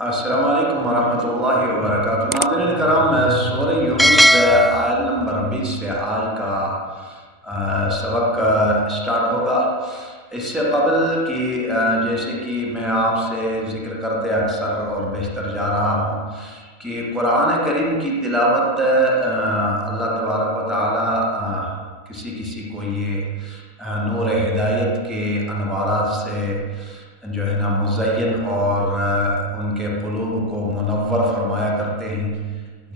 अस्सलामु अलैकुम वरहमतुल्लाहि वबरकातुहू। नाज़रीन कराम, सूरह यूनुस आयत नंबर 20 से आज का सबक स्टार्ट होगा। इससे कबल कि जैसे कि मैं आपसे ज़िक्र करते अक्सर और बेशतर जा रहा हूँ कि कुरान करीम की तिलावत अल्लाह तबारक व तआला किसी किसी को ये नूर हिदायत के अनवारात से जो है ना मुज़य्यन और उनके क़ुलूब को मुनव्वर फरमाया करते हैं,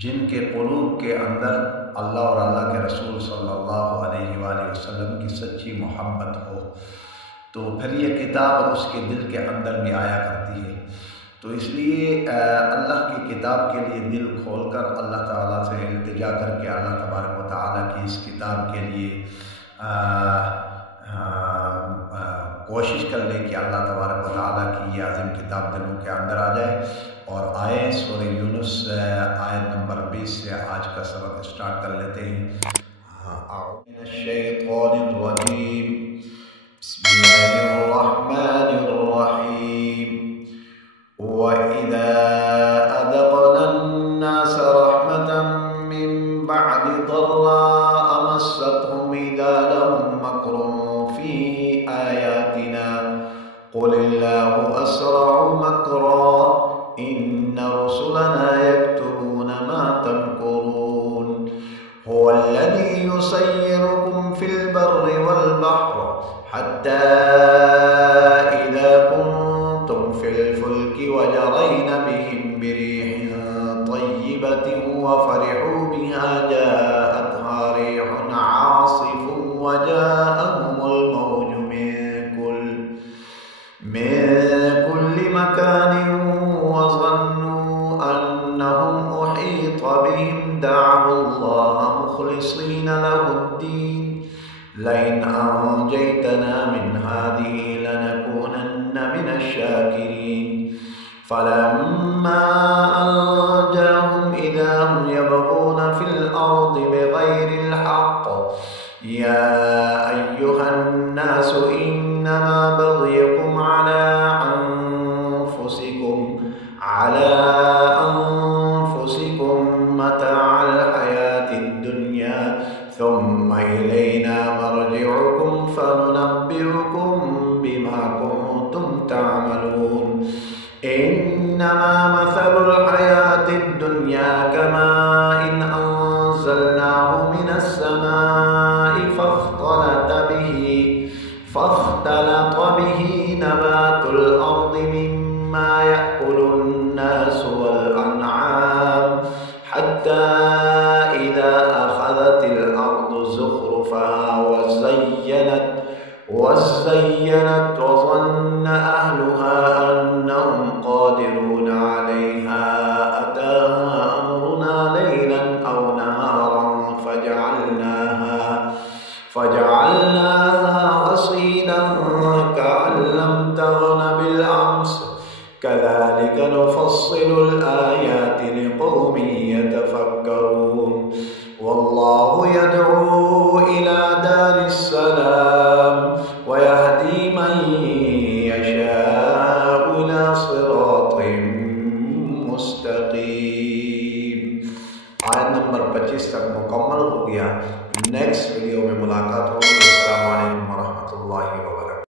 जिनके क़ुलूब के अंदर अल्लाह और अल्लाह के रसूल सल्लल्लाहु अलैहि वसल्लम की सच्ची मोहब्बत हो, तो फिर ये किताब उसके दिल के अंदर भी आया करती है। तो इसलिए अल्लाह की किताब के लिए दिल खोल कर अल्लाह ताला से इल्तिजा करके अल्लाह तबारक व तआला की इस किताब के लिए कोशिश कर ले कि अल्लाह तबारक व तआला की ये आज़िम किताब दिलों के अंदर आ जाए। और आए सूरह यूनुस आयत नंबर 20 से आज का सबक स्टार्ट कर लेते हैं। हत्ता इज़ा कुंतुम फिल फुल्कि वजरैना बिहिम बिरीहिन तय्यिबतिन वफरिहू बिहा जाअतहा रिहुन आसिफुन वजाअहुमुल मौजु मिन कुल्लि मकानिन वज़न्नू अन्नहुम उहीत बिहिम दअवुल्लाह मुख़लिसीन लहुद्दीन लइन अंजयतना मिन हादिहि लनकूनन्न मिनश्शाकिरीन फलम्मा अंजाहुम इज़ा हुम यबगून फिल अर्दि बिगैरिल हक़्क़ या अय्युहन्नासु इन्नमा बग़युकुम अला अंफुसिकुम मताअल हयातिद दुन्या थुम्मा इलैना मर्जिउकुम फनुनब्बिउकुम बिमा कुंतुम तअमलून इन्नमा मसलुल हयातिद दुन्या कमाइन अंज़लनाहु मिनस समाई फख्तलत बिही नबातुल अर्दि मिम्मा यअकुलुन नासु वल अनआम हत्ता इज़ा अख़ज़तिल अर्दु ज़ुख़्रुफ़हा वज़य्यनत वज़न्न अहलुहा अन्नहुम क़ादिरून अलैहा अताहा अम्रुना लैलन औ नहारन फजअलनाहा हसीदन कअन लम तग़न बिलअम्स कज़ालिक नुफ़स्सिलुल आयाति लिक़ौमिन यतफ़क्करून वल्लाहु यदऊ इला दारिस सलाम व यहदी मन यशाअ इला सिरातिन मुस्तक़ीम। आयत नंबर 25 तक मुकम्मल हो गया।